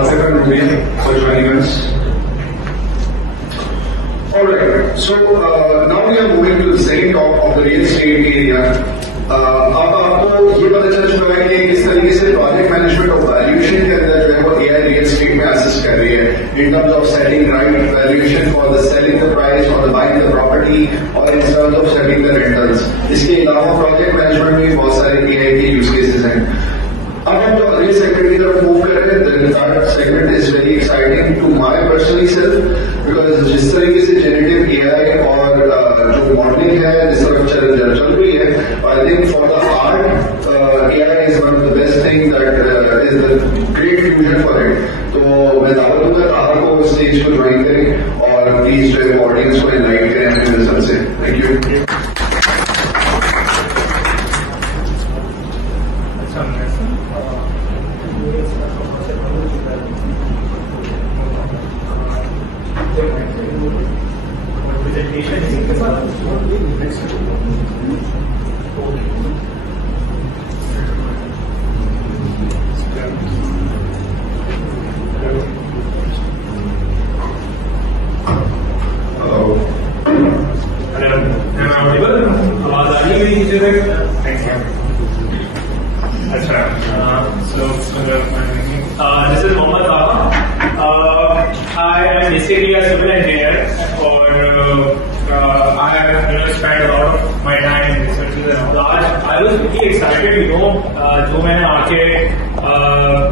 Asif and Ruby for joining us. Alright, so now we are moving to the second talk of the real estate area. अब आपको ये पता चल चुका है कि किस तरीके से प्रोजेक्ट मैनेजमेंट और वैल्यूएशन के अंदर जो है वो एआई रियल एस्टेट में असिस्ट कर रही है in terms of setting right valuation for the selling the price और द बाइंग द प्रॉपर्टी और in terms of setting the rentals. इसके अलावा प्रोजेक्ट मैनेजमेंट में बहुत सारे एआई के यूज केसेस हैं। अब हम जो अगले सेगमेंट की तरफ मूव कर रहे हैं, the third segment is very exciting to my personally self because जिस तरीके से जेनरेटिव एआई और जो मॉडलिंग है जिस तरफ चल रही है, I think for the art AI is one of the best thing that is the great fusion for it. तो मैं दावत दूंगा ताहर को स्टेज को ज्वाइन करें और प्लीज जो है ऑडियंस को इनवाइट करें अपने रिजल्ट से। Thank you. This is Mohammad Taha. I am basically a civil engineer, or I have spent a lot of my time in researching the knowledge. I was really excited, जो मैंने आके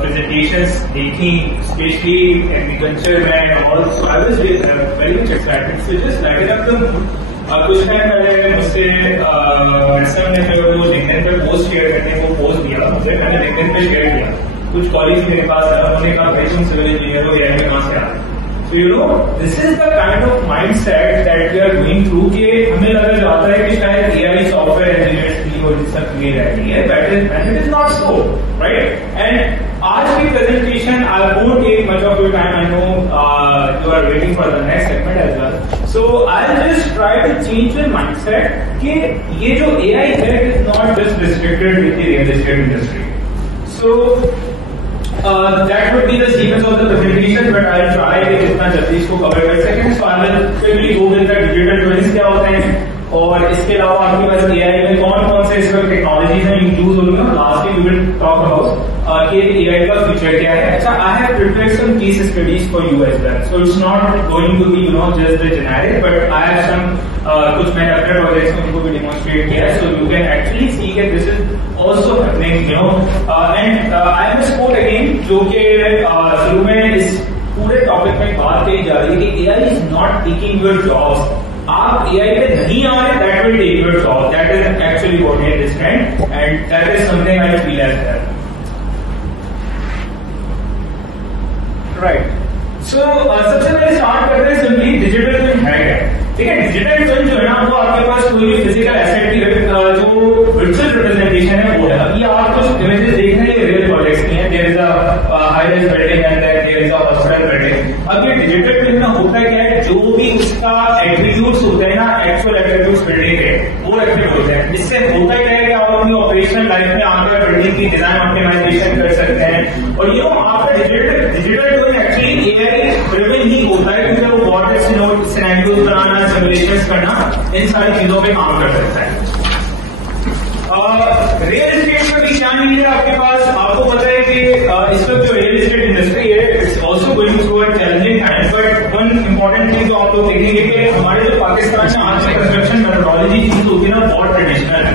presentations देखी, especially agriculture में, and also I was very much excited. So just write it up the mood. कुछ टाइम पहले मुझसे मैसम ने जो लिंक्डइन पे पोस्ट शेयर करते हैं वो पोस्ट दिया मुझे, मैंने लिंक्डइन पे शेयर किया। कुछ कॉलेज मेरे पास आया, उन्होंने कहा भाई तुम सिविल इंजीनियर हो, एआई में कहां से आए? So this is the kind of mindset that we are going through कि हमें लगा जाता है कि शायद एआई सॉफ्टवेयर इंजीनियर्स की और इस सब की रहती है, but it is not so, right? And आज की presentation I won't take much of your time. I know you are waiting for the next segment as well. So I'll just try to change your mindset कि ये जो AI है it is not just restricted with the real estate industry. So that would be the sequence of the presentation, but I'll try कि जितना जल्दी इसको कवर कर सकें। So I will quickly go with the digital twins क्या होते हैं, और इसके अलावा आपके पास एआई में कौन-कौन से इस वक्त टेक्नोलॉजीज हैं यूज हो रही हैं, lastly we will talk about कि एआई का फ्यूचर क्या है। अच्छा, I have prepared some case studies for you as well, so it's not going to be just the generic, but I have some कुछ मैंने अपने प्रोजेक्ट्स में उनको भी डेमोन्स्ट्रेट किया है, so you can actually see that this is also happening, and I will quote again, जो कि शुरू में इस पूरे टॉपिक में बात कही जा रही है कि AI is not taking your jobs. आप एआई पे नहीं आ रहे, that will take your job, that is actually what I understand, and that is something I feel as that, right. So सबसे पहले स्टार्ट करते हैं सिंपली डिजिटल ट्विन है क्या, ठीक है। डिजिटल ट्विन जो है ना वो आपके पास कोई भी फिजिकल एसेट की जो वर्चुअल रिप्रेजेंटेशन है वो है। अभी आप कुछ इमेजेस देख रहे हैं रियल प्रोजेक्ट्स की हैं, there is a high rise building and there is a hospital building. अब ये डिजिटल ट्विन में होता क्या है, जो भी उसका एट्रीब्यूट्स होते हैं ना, एक्चुअल एट्रीब्यूट्स बिल्डिंग के वो एक्टिव होते हैं। इससे होता क्या है कि आप अपनी ऑपरेशनल लाइफ में आकर बिल्डिंग की डिजाइन ऑप्टिमाइजेशन कर सकते हैं, और ये आपका digital twin actually AI driven ही होता है, क्योंकि वो मॉडल सिनेरियोस बनाना, सिमुलेशंस करना, इन सारी चीजों पे काम कर सकता है। रियल एस्टेट में भी क्या नीड है आपके पास, आपको पता है कि इस वक्त जो रियल एस्टेट इंडस्ट्री है it's also going through a challenging time, but one important चीज जो आप लोग देखेंगे कि हमारे जो पाकिस्तान में आज की कंस्ट्रक्शन मेथोडोलॉजी यूज होती है ना, बहुत ट्रेडिशनल है।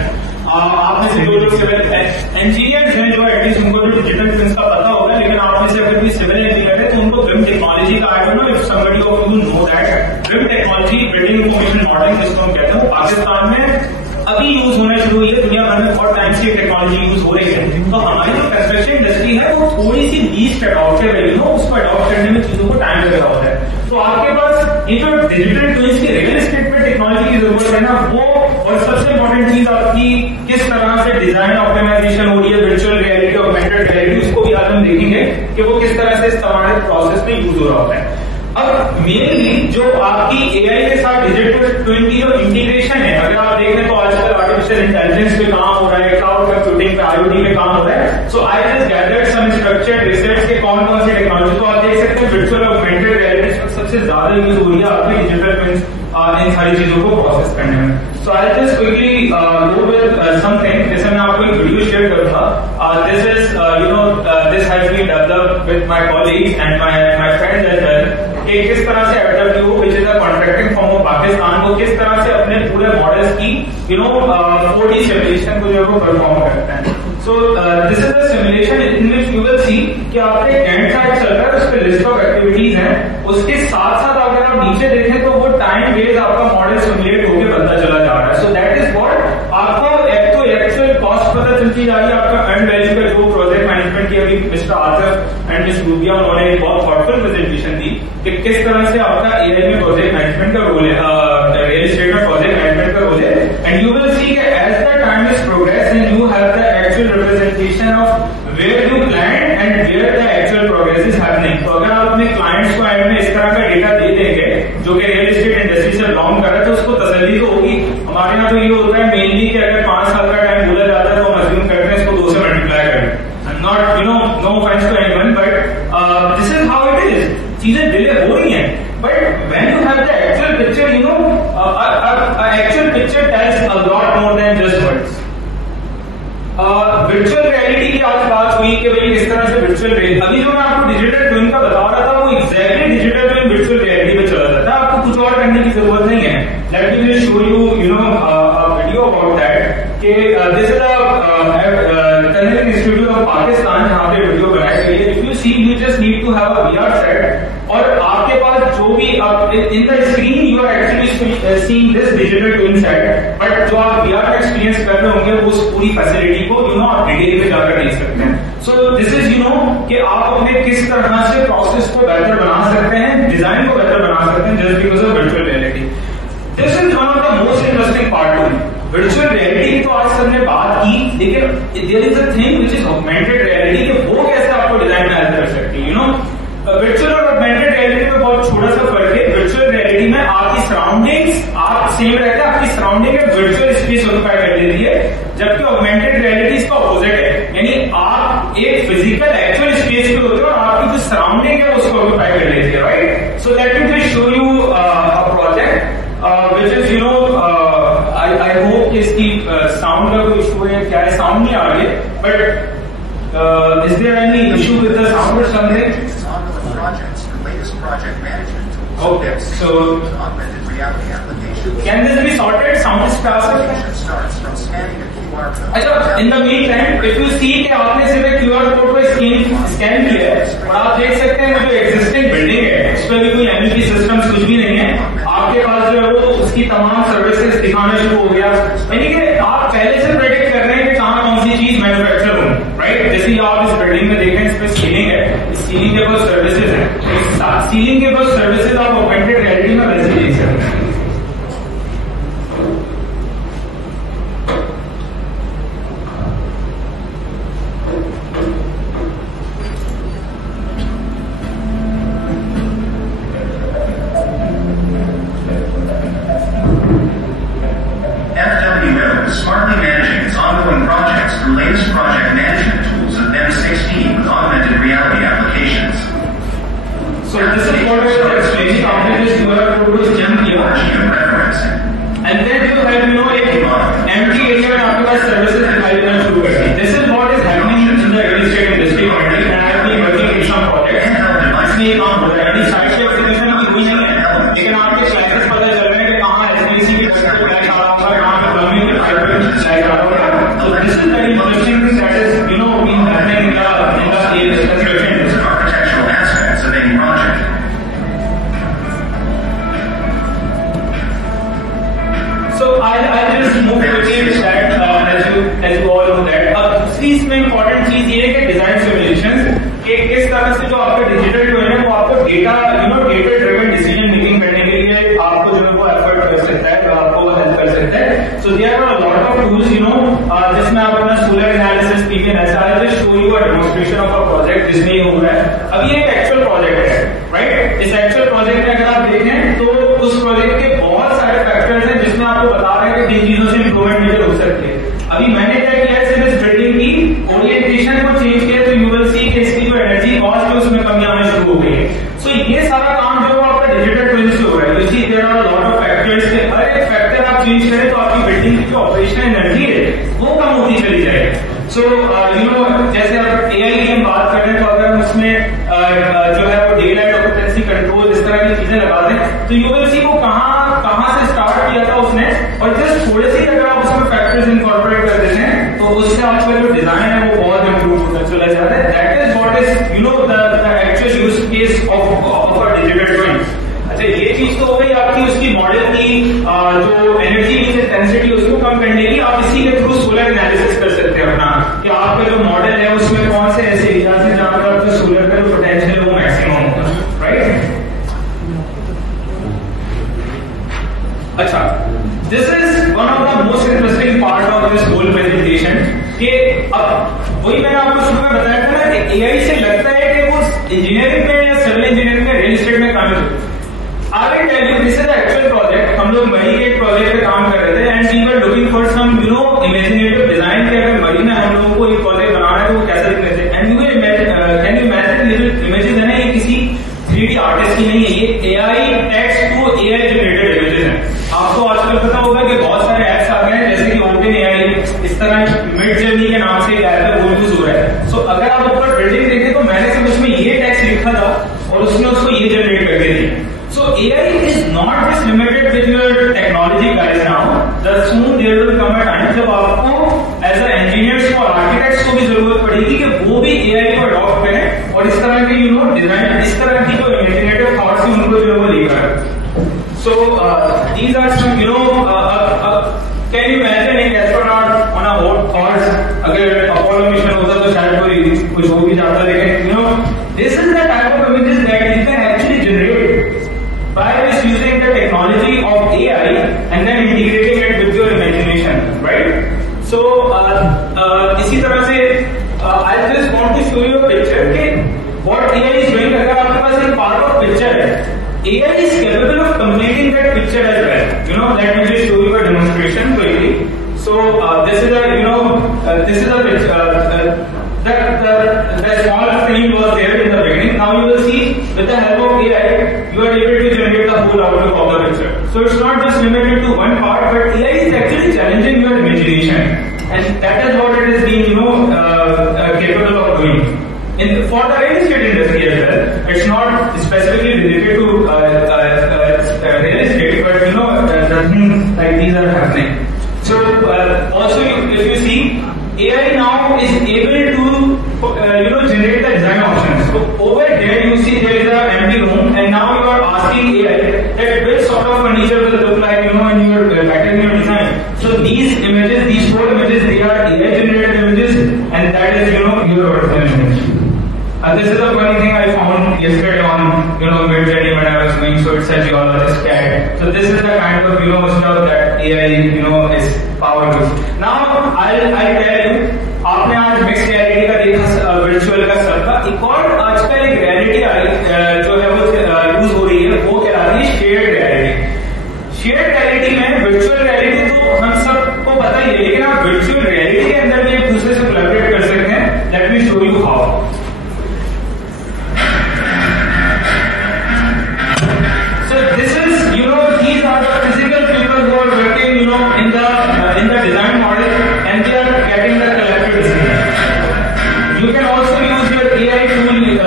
आपने जो सिविल इंजीनियर्स हैं जो एटलीस्ट उनको जो डिजिटल ट्विन्स का पता होगा, लेकिन आप में से अगर कोई सिविल इंजीनियर है तो उनको विम टेक्नोलॉजी का I don't know if somebody of you know that Vim technology, building information modelling जिसको हम कहते हैं, पाकिस्तान में अभी यूज होना शुरू हुई है। दुनिया भर में बहुत टाइम से टेक्नोलॉजी यूज हो रही है, तो हमारी जो कंस्ट्रक्शन इंडस्ट्री है वो थोड़ी सी लीस्ट अडॉप्टेबल है, उसको अडॉप्ट करने में चीजों को टाइम लग रहा होता है। तो आपके पास ये जो डिजिटल ट्विन्स की रियल एस्टेट में टेक्नोलॉजी की जरूरत है ना, वो और सबसे इंपॉर्टेंट चीज आपकी किस तरह से डिजाइन ऑप्टिमाइजेशन हो रही है, वर्चुअल रियलिटी, ऑगमेंटेड रियलिटी, उसको भी आज हम देखेंगे कि वो किस तरह से इस हमारे प्रोसेस में यूज हो रहा होता है। अब मेनली जो आपकी एआई के साथ डिजिटल ट्विन की जो इंटीग्रेशन है, अगर आप देख रहे हैं तो आजकल आर्टिफिशियल इंटेलिजेंस पे काम हो रहा है, क्लाउड कंप्यूटिंग पे, IoT पे काम हो रहा है. So I just gathered some structured research के कौन कौन सी टेक्नोलॉजी. तो आप देख सकते हैं वर्चुअल ऑगमेंटेड रियलिटी सबसे ज्यादा यूज हो रही है आपके डिजिटल ट्विन्स इन सारी चीजों को प्रोसेस करने में. So I just quickly go with something. जैसे मैं आपको एक वीडियो शेयर करूंगा. This is this has been developed with my colleagues and my friends as well. कि किस तरह से FWO which is a contracting form of Pakistan को किस तरह से अपने पूरे मॉडल्स की 4D सिमुलेशन को जो है वो परफॉर्म करता है. So this is the simulation in which you will see कि आपके गैंट चार्ट चल रहा है, उस पर लिस्ट ऑफ एक्टिविटीज हैं. उसके साथ साथ अगर आप नीचे देखें तो वो टाइम बेस्ड आपका मॉडल सिमुलेट होकर बनता चला जा रहा है. सो दैट इज व्हाट आपको एक तो एक्चुअल कॉस्ट पता चलती जा रही है, आपका अर्न वैल्यू का जो प्रोजेक्ट मैनेजमेंट की अभी मिस्टर आसिफ एंड मिस रूबिया उन्होंने एक बहुत थॉटफुल प्रेजेंटेशन दी कि किस तरह से आपका AI में प्रोजेक्ट मैनेजमेंट का रोल है, रियल एस्टेट में प्रोजेक्ट मैनेजमेंट का रोल है. एंड यू विल सी कि as the time is progress and you have the actual representation of where you plan and where the actual progress is happening. तो अगर आप अपने क्लाइंट्स को एंड में इस तरह का डेटा दे देंगे जो कि रियल एस्टेट इंडस्ट्री से बिलोंग कर रहा है, तो उसको तसल्ली तो होगी. हमारे यहाँ तो ये होता है मेनली कि अगर 5 साल का टाइम बोला जाता है तो हम अज्यूम करते हैं इसको 2 से मल्टीप्लाई करें. Not no offence to anyone, but this is how it is. चीजें डिले हो रही हैं, but when you have the actual picture, actual picture tells a lot more than just words. Virtual reality की आज बात हुई कि भाई किस तरह से वर्चुअल रियलिटी, अभी जो मैं आपको डिजिटल ट्विन का बता रहा था वो exactly digital twin virtual reality में चला जाता है. आपको कुछ और करने की जरूरत नहीं है. Let me just show you video about that. This is tunneling institute of Pakistan जहां पे वीडियो बनाई गई है. If you see you just need to have a VR set और आपके पास जो भी in the screen you are actually seeing this digital twin set, but जो आप VR का एक्सपीरियंस कर रहे होंगे वो उस पूरी फैसिलिटी को आप डिटेल में जाकर देख सकते हैं. सो दिस इज कि आप अपने किस तरह से प्रोसेस को बेहतर बना सकते हैं, डिजाइन को बेहतर बना सकते हैं just because of virtual reality. This is one of the most interesting part to me. Virtual reality की तो आज सबने बात की, लेकिन there is a thing which is augmented reality कि वो कैसे आपको डिजाइन में हेल्प कर सकती है. वर्चुअल और ऑगमेंटेड रियलिटी में बहुत छोटा सा फर्क है. वर्चुअल रियलिटी में आपकी सराउंडिंग्स आप सेम रहते हैं, आपकी सराउंडिंग में वर्चुअल स्पेस ऑक्युपाई कर लेती है, जबकि ऑगमेंटेड रियलिटी इसका ऑपोजिट है. यानी आप एक फिजिकल एक्चुअल स्पेस पे होते हो और आपकी जो सराउंडिंग है उसको ऑक्युपाई कर लेती है. Right. So let me just show you a project which is I hope कि इसकी साउंड का कोई इशू है क्या है, साउंड नहीं आ रही है, but is there any issue with the sound और something? Okay, so can this be sorted? Sound is passive. अच्छा, in the meantime, if you see कि आपने सिर्फ एक QR कोड को स्कैन किया है और आप देख सकते हैं जो एक्जिस्टिंग बिल्डिंग है उस पर भी कोई MEP सिस्टम्स कुछ भी नहीं है. आपके पास जो है वो उसकी तमाम सर्विसेज दिखाना शुरू हो गया. यानी कि आप पहले से प्रेडिक्ट कर रहे हैं कि कहाँ कौन सी चीज मैन्युफैक्चर हो. राइट. जैसे आप इस बिल्डिंग में देखें, इस पर सीलिंग है, इस सीलिंग के पास सर्विसेज है, सीलिंग के पास सर्विसेज आप ऑगमेंटेड रियलिटी में वैसे देख सकते हैं. Smartly managing its ongoing projects through latest project management tools of NEM 16 with augmented reality applications. So this is what I was explaining. After this QR code was jump here, and then you have एक empty area में आपके पास services दिखाई देना शुरू कर दी. This is what is happening in the real estate industry currently, and I have been working in some projects. इसमें ये काम हो रहा है. यानी साइट की एक्टिविटी की हुई नहीं है, लेकिन आपके क्लाइंट्स पता चल रहे हैं कि कहाँ SPC की तरफ से क्लैश आ रहा होगा, कहाँ पे plumbing की तरफ से क्लैश आ रहा होगा. So this is very interesting thing that is been happening in the construction architectural aspects of any project. So I just move quickly with that as you all know that. अब दूसरी इसमें इम्पोर्टेंट चीज ये है कि डिजाइन सिमुलेशंस कि किस तरह से जो आपका डिजिटल ट्विन है वो आपको data data driven decision making करने के लिए आपको जो है वो एफर्ट कर सकता है, तो आपको हेल्प कर सकता है. So there are a lot of tools जिसमें आप अपना solar analysis PV I just show you a demonstration of a project जिसमें ये हो रहा है. अब ये एक एक्चुअल प्रोजेक्ट है. राइट. इस एक्चुअल प्रोजेक्ट में अगर आप देखें तो उस प्रोजेक्ट के बहुत सारे फैक्टर्स हैं जिसमें आपको बता रहे हैं कि जिन चीजों से इंप्रूवमेंट मुझे हो सकती फैक्टर्स के हर एक फैक्टर आप चेंज करें तो आपकी बिल्डिंग की जो ऑपरेशनल एनर्जी है वो कम होती चली जाएगी। सो जैसे अब एआई की हम बात कर रहे हैं, तो अगर हम उसमें जो है वो डे लाइट ऑक्यूपेंसी कंट्रोल इस तरह की चीजें लगा दें तो यू विल सी वो कहाँ से स्टार्ट किया था उसने, और जस्ट थोड़े से अगर आप उसमें फैक्टर्स इनकॉर्पोरेट कर देते हैं तो उससे आपका जो डिजाइन है वो बहुत इंप्रूव होता चला जाता है। That is what is the actual use case of a digital drawing. अच्छा, ये चीज तो हो गई आपकी उसकी मॉडल की जो एनर्जी की इंटेंसिटी उसको कम करने की। आप इसी के थ्रू सोलर एनालिसिस कर सकते हैं अपना, कि आपका जो मॉडल है उसमें कौन से ऐसे एरिया है जहां पर आपका सोलर का जो पोटेंशियल है वो मैक्सिमम होगा, राइट। अच्छा, this is one of the most interesting part of this whole presentation, कि अब वही मैंने आपको शुरू में बताया था ना कि एआई से लगता है कि वो इंजीनियरिंग में या सिविल इंजीनियरिंग में रियल एस्टेट में काम है। I will tell you, this is the actual project. हम लोग मरी के एक प्रोजेक्ट पे काम कर रहे थे and we were looking for some imaginative design, कि अगर मरी में हम लोगों को एक प्रोजेक्ट बनाना है तो वो कैसे दिखने थे। And you can you imagine images है ना, ये किसी 3D आर्टिस्ट की नहीं है, ये AI text to AI generated images हैं। आपको आजकल पता होगा कि बहुत सारे ऐप्स आ गए हैं जैसे कि ओपन एआई, इस तरह मिड जर्नी के नाम से एक ऐप है वो यूज हो रहा है। सो अगर आप ऊपर बिल्डिंग देखें तो मैंने सिर्फ उसमें ये टेक्स्ट लिखा था और उसने उसको ये जनरेट करके दिया। So AI is not just limited with your technology guys now. The soon there will come a time जब आपको as a engineers और architects को भी जरूरत पड़ेगी कि वो भी AI को अडॉप्ट करें और इस तरह के डिजाइन, इस तरह की जो इमेजिनेटिव थॉट्स हैं उनको जो है वो लेकर। So these are some can you imagine एक एस्ट्रोनॉट on a horse, अगर अपोलो मिशन होता तो शायद कोई कुछ हो भी जाता, लेकिन this is the type of images that you can actually generate by just using the technology of AI and then integrating it with your imagination, right? So, इसी तरह से I just want to show you a picture कि what AI is doing। अगर आपके पास एक part of picture है, AI is capable of completing that picture as well. Let me just show you a demonstration quickly. So, this is a picture. The small frame was there in the beginning. Now you will see with the help of AI, you are able to generate the whole outlook of the picture. So it's not just limited to one part, but AI is actually challenging your imagination, and that is what it is being, capable of doing. For the real estate industry as well, it's not specifically related to real estate, but things like these are happening. So also, if you see, AI now is able to generate the design options. So over there you see there is an empty room, and now you are asking AI that which sort of furniture will look like in your pattern, your design. So these images, these 4 images, they are AI generated images, and that is your original image. This is a funny thing I found yesterday on Midjourney when I was going. So it's a geologist cat. So this is the kind of stuff that AI is powered with. Now I'll tell you, आपने आज mix reality का देखा, वर्चुअल का सबका, एक और आजकल एक रियलिटी जो है वो यूज हो रही है, वो कहलाती है शेयर्ड रियलिटी। शेयर्ड रियलिटी में वर्चुअल रियलिटी तो हम सबको पता ही है, लेकिन आप वर्चुअल रियलिटी के अंदर भी एक दूसरे से कोलैबोरेट कर सकते हैं। Let me show you how. These are the physical people who are working, in the design model, and they are getting the collective decision. You can also use your AI tool, your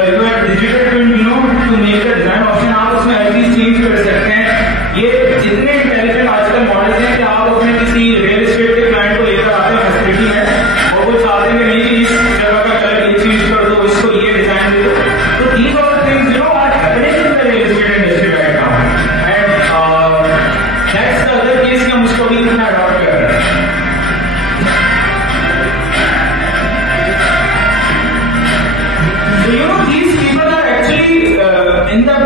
digital tool, to make the design option. आप उसमें हर चीज चेंज कर सकते हैं। ये जितने इंटेलिजेंट आजकल मॉडल्स हैं कि आप अपने किसी रियल एस्टेट के क्लाइंट को लेकर आते हैं फैसिलिटी में, और वो चाहते हैं कि नहीं इस जगह का कलर ये चेंज कर दो, इसको ये डिजाइन दे दो। तो these are the things are happening in the real estate industry right now. That's the other case कि हम उसको भी कितना अडॉप्ट कर रहे हैं। So these people are actually in the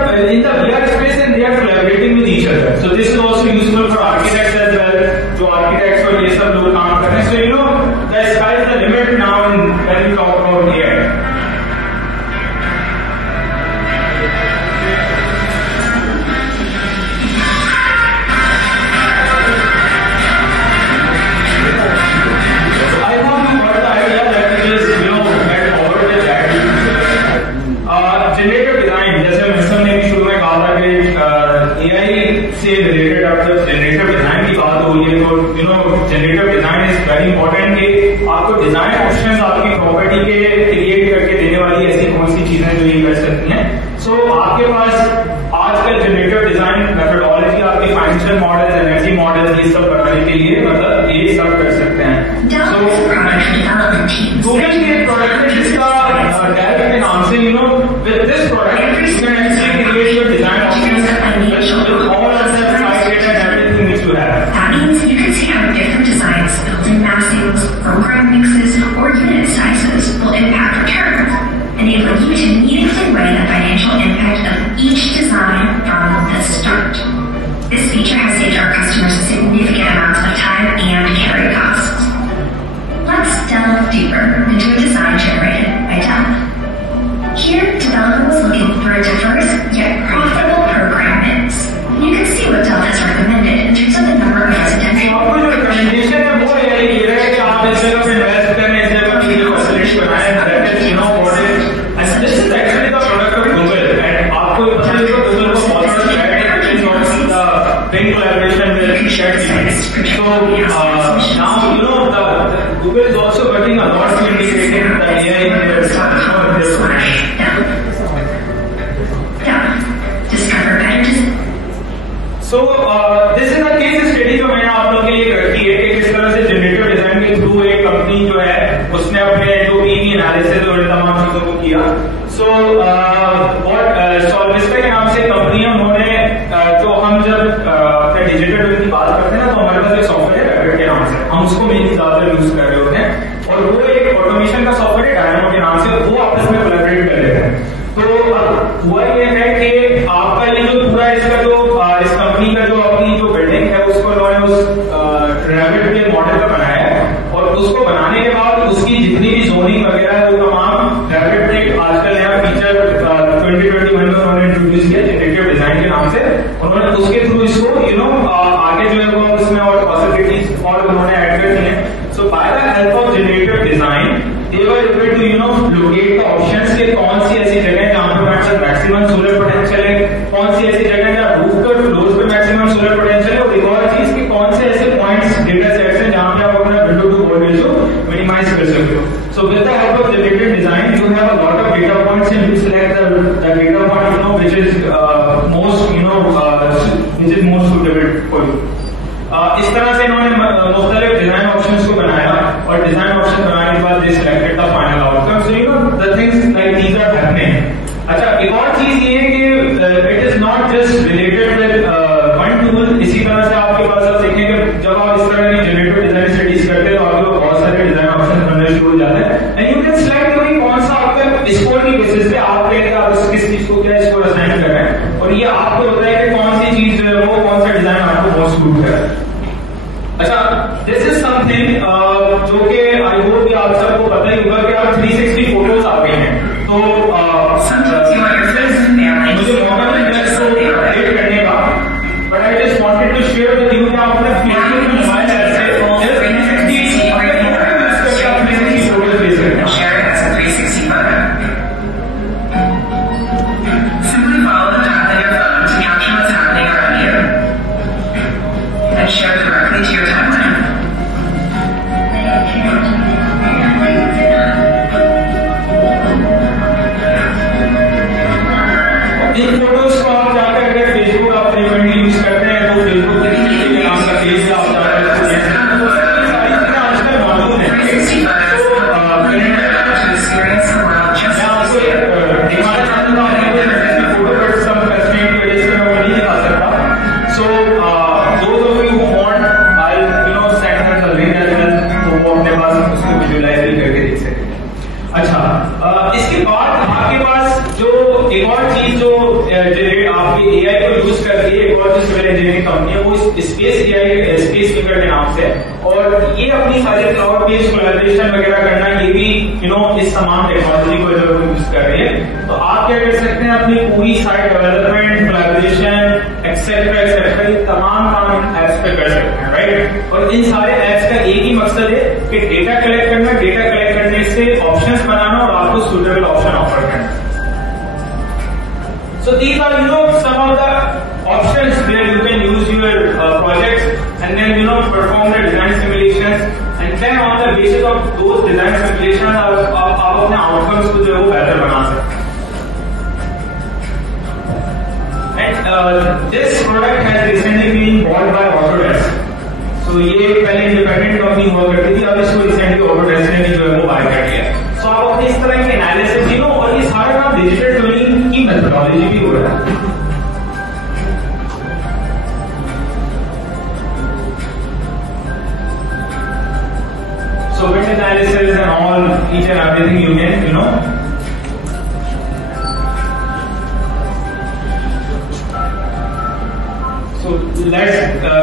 VR space, and they are collaborating with each other. So this is also useful for architects as well. जो architects और ये सब लोग काम कर रहे हैं. So the sky is the limit now when we talk about AI. Generative design, जैसे मिस्टर ने भी शुरू में कहा था कि एआई से रिलेटेड अब जब जनरेटिव डिजाइन की बात हो रही है तो generative design is very important कि आपको डिजाइन ऑप्शंस आपकी प्रॉपर्टी के क्रिएट करके देने वाली ऐसी कौन सी चीजें जो ये कर सकती हैं। सो आपके पास आजकल जनरेटिव डिजाइन मेथोडोलॉजी आपके फाइनेंशियल मॉडल, एनर्जी मॉडल ये सब बनाने के लिए मतलब ये सब कर सकते हैं। गूगल के प्रोडक्ट में जिसका डायरेक्ट के नाम से with this product you can actually create your design options with all of the side and everything which you have. That means you can see how different designs, built-in massings, program mixes, or unit sizes will impact returns, enabling you to meaningfully weigh the financial impact of each design from the start. This feature has saved our customers significant amounts of time and carry costs. Let's delve deeper into a design generated by Dell. Here, developer was looking for a diverse yet profitable program mix. You can see what Dell has recommended in terms of the number of residential. आपको जो रिकमेंडेशन है वो ये है कि आप इस जगह पे इन्वेस्ट करें, इस जगह पे ये फैसिलिटी बनाएं, that is what is and this is actually the product of Google and आपको पता है कि गूगल को बहुत सारा client on the big collaboration with ChatGPT. So now the Google is also working a lot to integrating the AI in their Discover better. So this is a case study जो मैंने आप लोगों के लिए रखी है कि किस तरह से जनरेटिव डिजाइन के थ्रू एक कंपनी जो है उसने अपने जो PV एनालिसिस और तमाम चीजों को किया। सो सॉल्विस्टा के नाम से कंपनी है, उन्होंने जो हम जब अपने डिजिटल ट्विन की बात करते हैं ना तो हमारे पास एक सॉफ्टवेयर है रैपिड के नाम से, हम उसको मेनली ज्यादा यूज कर रहे होते हैं और वो एक ऑटोमेशन का सॉफ्टवेयर है डायनामो के नाम से, वो आपस में कोलैबोरेट कर रहे हैं। तो हुआ ये है कि आपका ये जो पूरा इसका जो इस कंपनी का जो अपनी जो बिल्डिंग है उसको उन्होंने उस रैपिड के मॉडल का बनाया है और उसको बनाने के बाद उसकी जितनी भी जोनिंग वगैरह है वो तमाम रैपिड ने आजकल नया फीचर 2021 में उन्होंने इंट्रोड्यूस किया जनरेटिव डिजाइन के नाम से। उन्होंने उसके थ्रू इसको आगे जो है वो उसमें और पॉसिबिलिटीज और उन्होंने ऐड कर दी है। So by the help of generative design they were able to locate the options के कौन सी ऐसी जगह है जहां पे मैक्सिमम सोलर पोटेंशियल है, कौन सी ऐसी जगह है जहां रूफ पर फ्लोर्स पे मैक्सिमम सोलर पोटेंशियल है और एक और चीज कि कौन से ऐसे पॉइंट्स डेटा सेट्स हैं जहां पे आप अपना window to board ratio minimize कर सकते हो। So with the help of generative design you have a lot of data points and you select the data point which is most suitable for you. इस तरह से इन्होंने मुख्तलिफ design options को बनाया और डिजाइन ऑप्शन बनाने के बाद they selected the final outcome. So the things like these are happening. अच्छा, एक और चीज ये है कि it is not just related with one tool. इसी तरह से आपके पास आप देखें कि जब आप इस तरह की जनरेटिव डिजाइन स्टडीज करते हैं तो आपके पास बहुत सारे डिजाइन ऑप्शन बनने शुरू हो जाते हैं एंड यू कैन सिलेक्ट कौन सा आपका स्कोर की बेसिस पे आप कहेंगे आप किस चीज को क्या स्कोर असाइन कर रहे हैं और ये आपको बताया कि कौन सी चीज जो है वो कौन सा डिजाइन आपको बहुत सूट है। अच्छा, दिस इज समथिंग जो कि आई होप कि आप सबको पता ही होगा कि आप 360 फोटोज आ गए हैं तो मुझे मौका नहीं मिला इसको अपडेट करने का, but I just wanted to share with you कि आप अपने फेसबुक में मोबाइल ऐप से 360 फोटोज ले सकते हैं। Share it as a 360 photo. Simply follow the path of your phone to capture what's happening around you and share directly to your timeline. इन फोटोज को आप जाकर अगर फेसबुक आप फ्रीक्वेंटली यूज करते हैं तो फेसबुक के नाम का पेज आप जाकर सारी चीजें आजकल मौजूद है। दिखाना चाहता हूँ फोटो पर सब कंस्ट्रेंट की वजह से मैं वो नहीं दिखा सकता। So those of you who want I send them the link as well, तो वो अपने पास उसको विजुअलाइज भी करके देख सकते हैं। अच्छा, इसके बाद आपके पास जो एक और चीज जो आपके एआई को यूज करती है, एक और जो सिविल इंजीनियरिंग कंपनी है वो स्पेस एआई स्पेस मेकर के नाम से, और ये अपनी सारी क्लाउड बेस्ड कोलैबोरेशन वगैरह करना ये भी इस तमाम टेक्नोलॉजी को जब यूज कर रहे हैं तो आप क्या कर सकते हैं अपनी पूरी site development collaboration etcetera etcetera ये तमाम काम इन एप्स पे कर सकते हैं, राइट। और इन सारे एप्स का एक ही मकसद है कि डेटा कलेक्ट करना, डेटा कलेक्ट करने से ऑप्शंस बनाना और आपको सुटेबल ऑप्शन ऑफर करना। So these are some of the options where you can use your basis of those design specification आप अपने आउटकम्स को जो है वो बेहतर बना सकते हैं। And this product has recently been bought by Autodesk. तो ये पहले इंडिपेंडेंट कंपनी हुआ करती थी, अब इसको रिसेंटली ऑटोडेस्क ने जो है वो बाय कर लिया। सो आप अपने इस तरह के एनालिसिस लो, और ये सारा काम डिजिटल ट्विनिंग की मेथोडोलॉजी भी हो रहा है। So wind analysis and all, each and everything you can, you know. So let's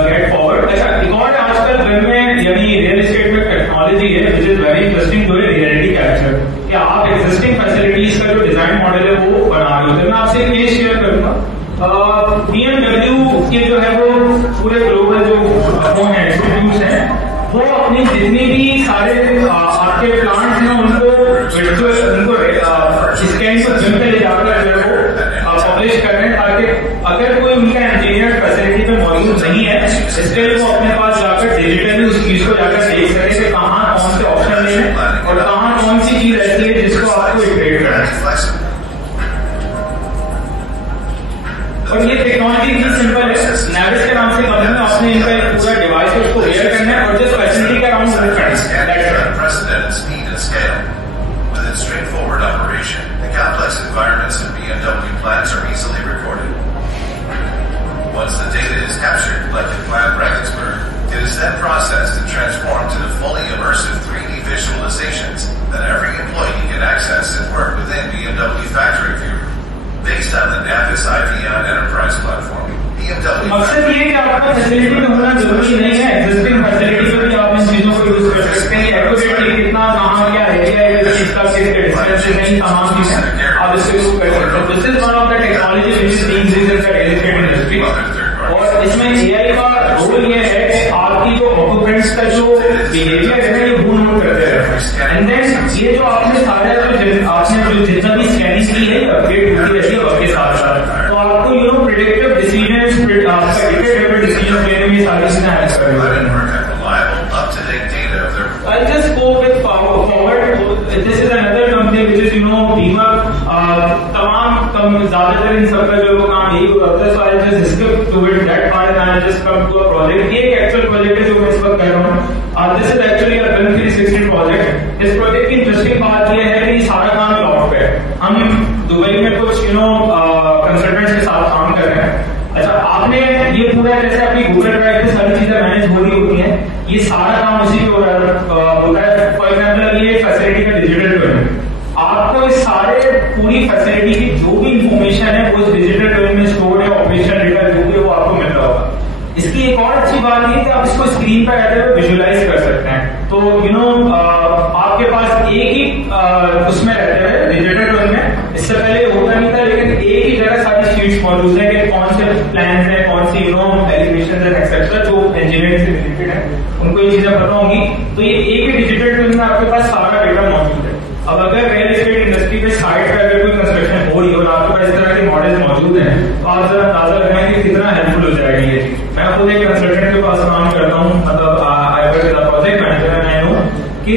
get forward. अच्छा, एक और आजकल ट्रेंड में यानी रियल एस्टेट में टेक्नोलॉजी है विच इज वेरी इंटरेस्टिंग, जो है रियलिटी कैप्चर। कि आप एक्जिस्टिंग फैसिलिटीज का जो डिजाइन मॉडल है वो बना रहे हो। तो मैं आपसे एक केस शेयर करूंगा। BMW के जो है वो पूरे ग्लोबल जो फोन है इंस्टीट्यूट है, वो अपनी जितने भी सारे आपके प्लांट्स हैं उनको वर्चुअल उनको स्कैन को जिम पे ले जाकर जो है वो पब्लिश कर रहे हैं, ताकि अगर कोई उनका इंजीनियर फैसिलिटी पे मौजूद नहीं है, इसके लिए वो अपने पास जाकर डिजिटली उस चीज को जाकर देख सके कि कहाँ कौन से ऑप्शन लेने और कहाँ कौन सी चीज ऐसी है जिसको आपको इंटीग्रेट करना है। और ये टेक्नोलॉजी इतनी सिंपल है, नेविस के नाम से कंपनी में आपने इनका एक पूरा डिवाइस है उसको वेयर करना है और जस्ट फैसिलिटी का राउंड करना है। Unprecedented speed and scale. With its straightforward operation, the complex environments of BMW plants are easily recorded. Once the data is captured, like in Plant Regensburg, it is then processed and transformed into fully immersive 3D visualizations that every employee can access and work within BMW Factory View. Based on the Navis IVN Enterprise platform, BMW. मकसद ये है कि आपका फैसिलिटी में होना जरूरी नहीं है, एग्जिस्टिंग फैसिलिटी में भी आप इन चीजों को यूज कर सकते हैं। एक्यूरेटली कितना कहाँ क्या एरिया है, किस चीज का किसके डिस्टेंस नहीं, तमाम चीजें आप इसको यूज कर सकते हो। This is one of the technology which is being used in the real estate industry. और इसमें एआई का रोल ये है कि आपकी जो ऑक्यूपेंट्स का जो बिहेवियर है ये वो नोट करते रहे। एंड देन ये जो आपने सारे आपने जो जितना भी स्कैनिंग की है अपडेट होती रहती है वक्त के साथ साथ, तो आपको यू नो प्रेडिक्टिव डिसीजंस आपका डिटेक्टेबल डिसीजन लेने में सारी चीजें हेल्प करेंगी। I just go with forward. This is another company which is Deepak. तमाम ज्यादातर इन सबका जो वो काम यही होता है। So I'll just skip to it that part and I'll just come to a project. ये एक एक्चुअल प्रोजेक्ट है जो मैं इस वक्त कर रहा हूँ। This is actually a BIM 360 प्रोजेक्ट। इस प्रोजेक्ट की इंटरेस्टिंग बात ये है कि सारा काम क्लाउड पे है। हम दुबई में कुछ कंसल्टेंट्स के साथ काम कर रहे हैं। अच्छा, आपने ये पूरा जैसे अपनी गूगल ड्राइव पे सारी चीजें मैनेज हो रही होती हैं, ये सारा काम उसी पे होता है। फॉर एग्जाम्पल ये फैसिलिटी का डिजिटल ट्विन, आपको इस सारे पूरी फैसिलिटी की जो भी इंफॉर्मेशन है वो डिजिटल ट्विन में स्टोर है, ऑपरेशन डेटा जो भी वो आपको मिल रहा होगा। इसकी एक और अच्छी बात ये कि आप इसको स्क्रीन पर रहते हुए विजुअलाइज कर सकते हैं। तो आपके पास एक ही उसमें रहते हुए डिजिटल ट्विन में, इससे पहले होता नहीं था, लेकिन एक ही जगह सारी शीट्स मौजूद है कि कौन से प्लान है, कौन सी एलिवेशन एंड एक्सेट्रा जो इंजीनियरिंग से रिलेटेड है उनको ये चीजें पता होंगी। तो ये एक ही डिजिटल ट्विन में आपके पास सारा डेटा मौजूद है। अब अगर रियल एस्टेट इंडस्ट्री पे साइट पर अगर कोई कंस्ट्रक्शन हो रही हो और आपके पास इस तरह के मॉडल मौजूद हैं, तो आप जरा अंदाजा लगाएं कि कितना हेल्पफुल हो जाएगी ये चीज। मैं खुद एक कंसल्टेंट के पास काम करता हूँ, मतलब I work as a project manager and I know कि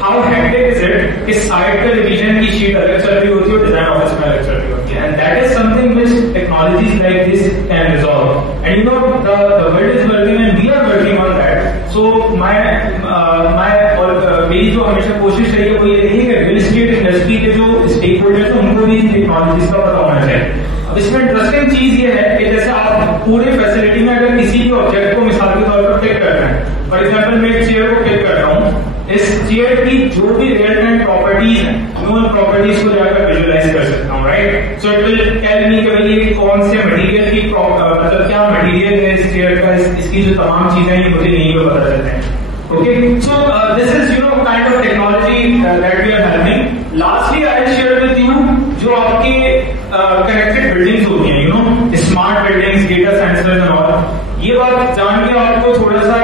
हाउ हेक्टिक इज इट कि साइट पे रिवीजन की शीट अलग चल रही होती है और डिजाइन ऑफिस में अलग चल रही होती है। And that is something which technologies like this can resolve. And the world is working and we are working on that. So मेरी जो हमेशा कोशिश रही है वो ये रही है कि रियल एस्टेट इंडस्ट्री के जो स्टेक होल्डर्स हैं उनको भी इन टेक्नोलॉजीज का पता होना चाहिए। अब इसमें इंटरेस्टिंग चीज ये है कि जैसे आप पूरे फैसिलिटी में अगर किसी भी ऑब्जेक्ट को मिसाल के तौर पर पिक कर रहे हैं, फॉर एग्जाम्पल मैं एक चेयर को पिक कर रहा हूँ, इस चेयर की जो भी रियल टाइम प्रॉपर्टीज हैं उन प्रॉपर्टीज को जाकर विजुअलाइज कर सकता हूँ, right. So it will tell me कि भाई ये कौन से मटेरियल की मतलब क्या मटेरियल है इस चेयर का, इसकी जो तमाम चीजें हैं मुझे नहीं पे पता चलते हैं। Okay, so this is kind of technology that we are having. Lastly, I will share with you जो आपके connected buildings होती हैं, smart buildings, data sensors and all। ये बात जान के आपको थोड़ा सा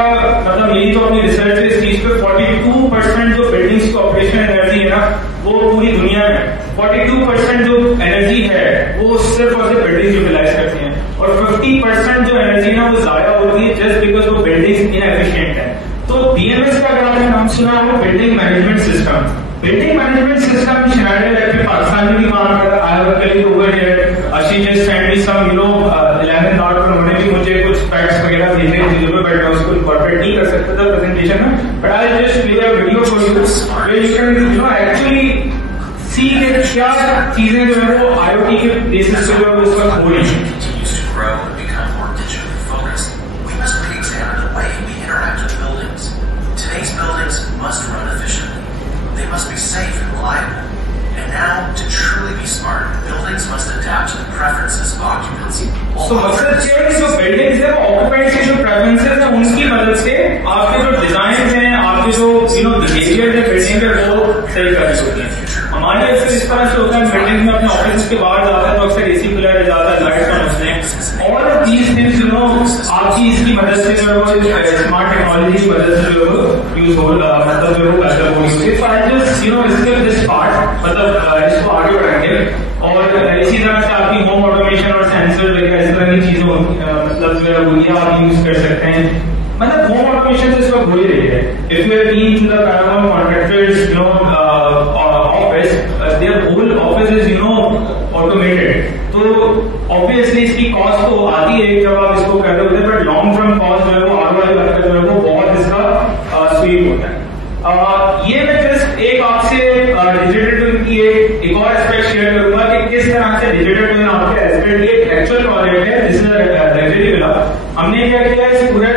मतलब मेरी तो अपनी रिसर्च है इस चीज पे 42% जो बिल्डिंग्स की ऑपरेशन एनर्जी है ना वो पूरी दुनिया में 42% जो एनर्जी है वो सिर्फ और सिर्फ बिल्डिंग्स यूटिलाइज करती हैं और 50% जो एनर्जी है ना वो जाया होती है जस्ट बिकॉज वो बिल्डिंग्स इनएफिशिएंट है। तो सो बीएमएस का अगर आपने नाम सुना हो, building management system. Building management system Schneider Electric Pakistan में भी काम कर रहा है। I have a colleague over here, she just send me some 11 not, उन्होंने भी मुझे कुछ फैक्ट्स वगैरह भेजे चीजों पे, बट मैं उसको इनकॉर्पोरेट नहीं कर सकता था प्रेजेंटेशन में, but I just play a video for you where you can actually see कि क्या चीजें जो है वो IoT के बेसिस पे जो है इस वक्त हो रही है। Must run efficiently. They must be safe and reliable. And now, to truly be smart, buildings must adapt to the preferences of occupants. So मकसद क्या है कि जो बिल्डिंग्स है वो ऑक्यूपेंट्स के जो प्रेफरेंसेस है उनकी मदद से आपके जो डिजाइन हैं, आपके जो बिहेवियर है बिल्डिंग के वो सही कर सकते हैं। हमारे अक्सर इस तरह से होता है, बिल्डिंग में अपने ऑफिस के बाहर जाता है तो अक्सर AC कूलर जाता है, लाइट्स ऑन होते हैं, और दीज थिंग्स आपकी इसकी मदद से जो है स्मार्ट टेक्नोलॉजी की मदद से जो है यूज हो, मतलब जो बेहतर हो इसके दिस पार्ट, मतलब इसको आगे बढ़ाएंगे। और इसी तरह से आपकी होम ऑटोमेशन और सेंसर वगैरह इस तरह की चीजें मतलब जो है वो आप यूज कर सकते हैं। मतलब होम ऑटोमेशन से इस वक्त हो ही रही है। If you have been to the Paramount contractors office, there whole office is automated, तो ऑब्वियसली इसकी कॉस्ट तो आती है जब आप इसको कर रहे होते हैं, बट लॉन्ग टर्म कॉस्ट जो है वो ROI जो है वो बहुत इसका स्वीप होता है। ये मैं जस्ट एक आपसे डिजिटल ट्विन की एक और एस्पेक्ट शेयर करूंगा कि किस तरह से डिजिटल ट्विन आपके एस्पेक्ट ये एक्चुअल प्रोजेक्ट है, दिस इज लग्जरी विला। हमने क्या किया, इस पूरे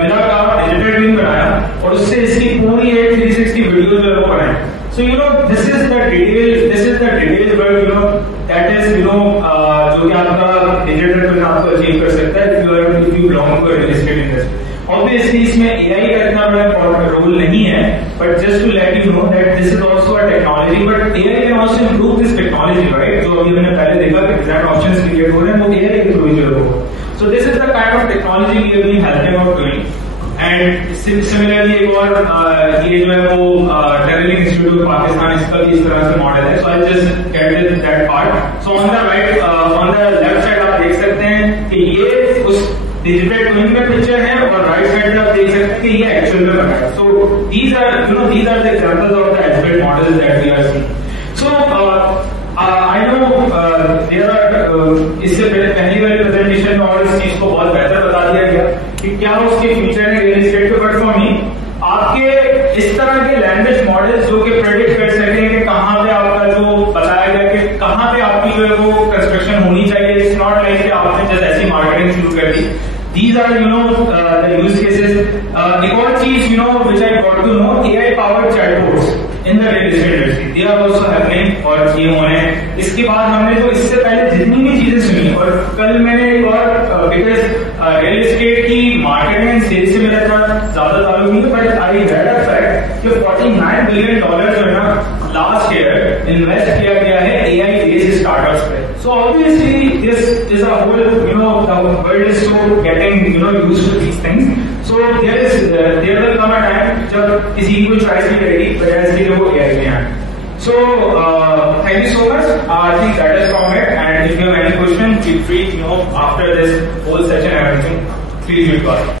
विला का डिजिटल ट्विन बनाया और उससे इसकी पूरी 360 वीडियो जो है वो बनाए। So this is the detail work that is जो कि आपका डिजिटल ट्विन आपको अचीव कर सकता है if you belong to real estate industry। Obviously इसमें AI का इतना बड़ा रोल नहीं है, but just to let you know that this is also a technology, but AI can also improve this technology, right? जो अभी हमने पहले देखा कि exact options क्रिएट हो रहे हैं वो AI के थ्रू जो होगा। So this is the kind of technology we have been helping out doing। And similarly एक और ये जो है वो टेररिंग इंस्टीट्यूट पाकिस्तान, इसका भी इस तरह से मॉडल है। So I just get that part. So on the right, on the left side आप देख सकते हैं कि ये उस डिजिटल ट्विन में पिक्चर है, और राइट साइड में आप देख सकते हैं कि ये एक्चुअल में बना है। So these are the examples of the aspect models that we are seeing. So I know there are, इससे पहली वाली प्रेजेंटेशन में और इस चीज को बहुत बेहतर बता दिया गया कि क्या उसके फीचर है रियल एस्टेट पे, बट फॉर मी आपके इस तरह के लैंग्वेज मॉडल्स जो कि प्रेडिक्ट कर सकें कि कहाँ पे आपका जो बताया गया कि कहाँ पे आपकी जो है वो कंस्ट्रक्शन होनी चाहिए। इट्स नॉट लाइक कि आपने जस्ट ऐसी मार्केटिंग शुरू कर दी। These are the use cases। एक और चीज which I got to know, AI powered chatbots in the real estate industry, they are also happening और ये होने। इसके बाद हमने जो इससे पहले जितनी भी चीजें सुनी, और कल मैंने एक और बिकॉज रियल एस्टेट की मार्केटिंग एंड सेल्स से मेरा ज्यादा ताल्लुक नहीं था, but I read a fact कि $49 बिलियन जो है ना लास्ट ईयर इन्वेस्ट किया गया है AI बेस्ड स्टार्टअप्स पे। So obviously this is a whole the world is so getting used to these things। So there will come a time जब किसी की कोई choice नहीं रहेगी बजाय इसके वो AI में आए। So thank you so much। I think that is from it, and if you have any question, feel free after this whole session and everything, please do call।